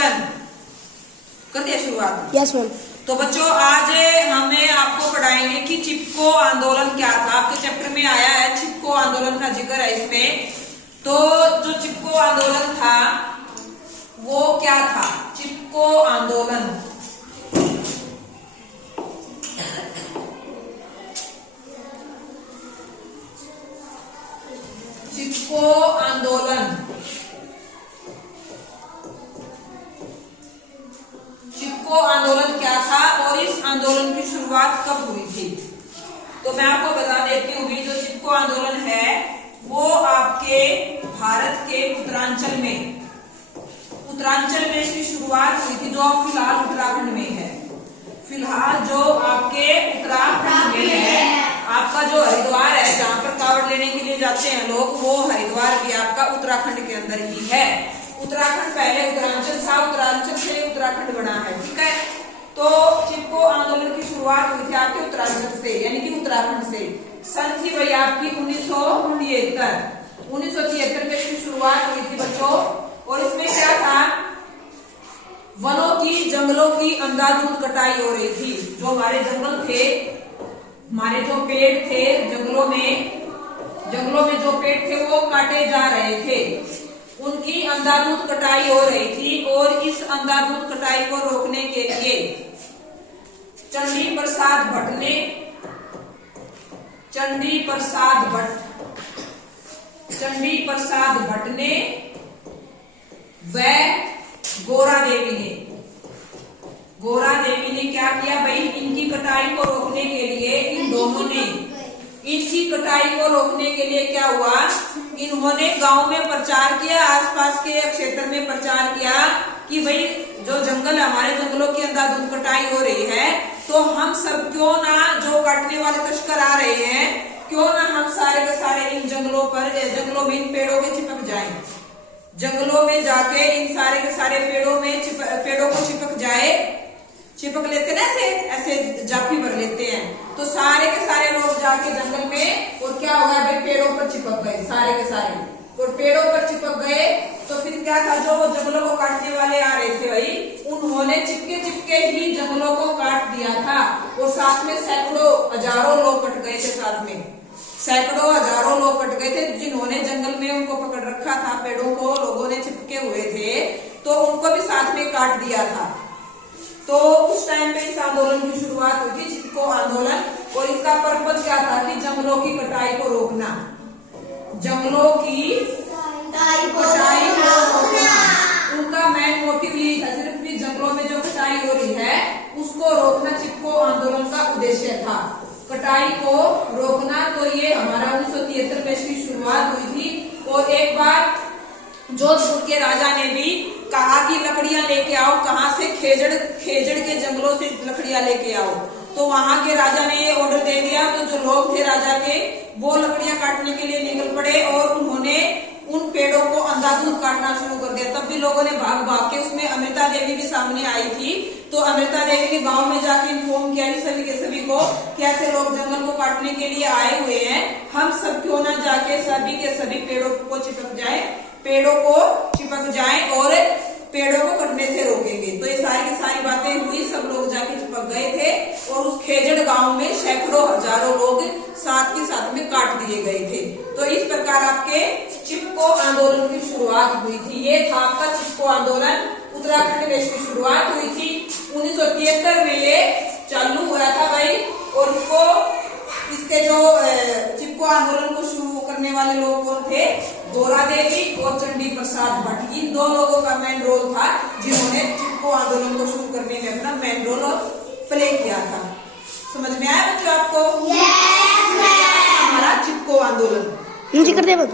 आंदोलन कर दिया शुरुआत। Yes ma'am. तो बच्चों आज हमें आपको पढ़ाएंगे कि चिपको आंदोलन क्या था। आपके चैप्टर में आया है चिपको आंदोलन का जिक्र है इसमें। तो जो चिपको आंदोलन था वो क्या था? चिपको आंदोलन चिपको आंदोलन चिपको आंदोलन क्या था और इस आंदोलन की शुरुआत कब हुई थी? तो मैं आपको बता देती हूँ भी जो चिपको आंदोलन है वो आपके भारत के उत्तरांचल में इसकी शुरुआत हुई थी, जो अब फिलहाल उत्तराखंड में है। फिलहाल जो आपके उत्तराखंड में है, आपका जो हरिद्वार है जहाँ पर कावड़ लेने के लिए जाते हैं लोग, वो हरिद्वार भी आपका उत्तराखंड के अंदर ही है। उत्तराखंड पहले उत्तरांचल था, उत्तरांचल से उत्तराखंड बना है, ठीक है। तो चिपको आंदोलन की शुरुआत हुई थी आपके उत्तरांचल से, यानी कि उत्तराखंड से। सन थी भाई आपकी 1973 में इसकी शुरुआत हुई थी बच्चों। और इसमें क्या था? वनों की, जंगलों की अंधाधुंध कटाई हो रही थी। जो हमारे जंगल थे, हमारे जो पेड़ थे, जंगलों में जो पेड़ थे वो काटे जा रहे थे, उनकी अंधाधुंध कटाई हो रही थी। और इस अंधाधुंध कटाई को रोकने के लिए चंडी प्रसाद भट्ट ने व गोरा देवी ने क्या किया भाई? इनकी कटाई को रोकने के लिए इन दोनों ने इनकी कटाई को रोकने के लिए क्या हुआ? इन्होंने गांव में प्रचार किया, आसपास के क्षेत्र में प्रचार किया कि भाई जो जंगल, हमारे जंगलों की अंधाधुंध कटाई हो रही है, तो हम सब क्यों ना, जो काटने वाले तस्कर आ रहे हैं, क्यों ना हम सारे के सारे इन जंगलों में इन पेड़ों के चिपक जाएं। जंगलों में जाके इन सारे के सारे पेड़ों को चिपक लेते ना, ऐसे जाफी भर लेते हैं। तो सारे के सारे लोग जाके जंगल में, और क्या होगा भाई? पेड़ों पर चिपक गए सारे के सारे। और पेड़ों पर चिपक गए तो फिर क्या था? जो जंगलों को काटने वाले आ रहे थे भाई, उन्होंने चिपके ही जंगलों को काट दिया था। और साथ में सैकड़ों हजारों लोग कट गए थे, साथ में सैकड़ों हजारों लोग कट गए थे, जिन्होंने जंगल में उनको पकड़ रखा था, पेड़ों को लोगों ने चिपके हुए थे, तो उनको भी साथ में काट दिया था। तो उस टाइम पे इस आंदोलन की शुरुआत हुई थी, चिपको आंदोलन। और इसका पर्पज क्या था? कि जंगलों की कटाई को रोकना, जंगलों की कटाई को रोकना। उनका मेन मोटिव यही था, सिर्फ भी जंगलों में जो कटाई हो रही है उसको रोकना चिपको आंदोलन का उद्देश्य था, कटाई को रोकना। तो ये हमारा 1973 में इसकी शुरुआत हुई थी। और एक बार जोधपुर के राजा ने भी कहा कि लकड़ियां लेके आओ, कहां से? खेजड़ के जंगलों से लकड़ियां लेके आओ। तो वहां के राजा ने ये ऑर्डर दे दिया। तो जो लोग थे राजा के, वो लकड़ियां काटने के लिए निकल पड़े और उन्होंने उन पेड़ों को अंधाधुंध काटना शुरू कर दिया। तब भी लोगों ने भाग के, उसमें अमृता देवी भी सामने आई थी। तो अमृता देवी ने गांव में जाके इन्फॉर्म किया सभी के सभी को कि ऐसे लोग जंगल को काटने के लिए आए हुए हैं, हम सब क्यों ना जाके सभी के सभी पेड़ों को चिपक जाए और पेड़ों को कटने से रोकेंगे। तो ये सारी की सारी बातें हुई, सब लोग जाके चिपक गए थे। और उस खेजड़ गांव में सैकड़ों हजारों लोग साथ के साथ में काट दिए गए थे। तो इस प्रकार आपके चिपको आंदोलन की शुरुआत हुई थी। ये था आपका चिपको आंदोलन। उत्तराखंड में इसकी शुरुआत हुई थी 1973 में, ये चालू हुआ था भाई। और इसके जो चिपको आंदोलन को शुरू करने वाले लोग कौन थे? गोरा देवी और चंडी प्रसाद भट्ट। इन दो लोगों का मेन रोल था, जिन्होंने चिपको आंदोलन को शुरू करने में अपना मेन रोल प्ले किया था। समझ में आया बच्चों आपको? Yes ma'am. हमारा चिपको आंदोलन मुझे कर दे।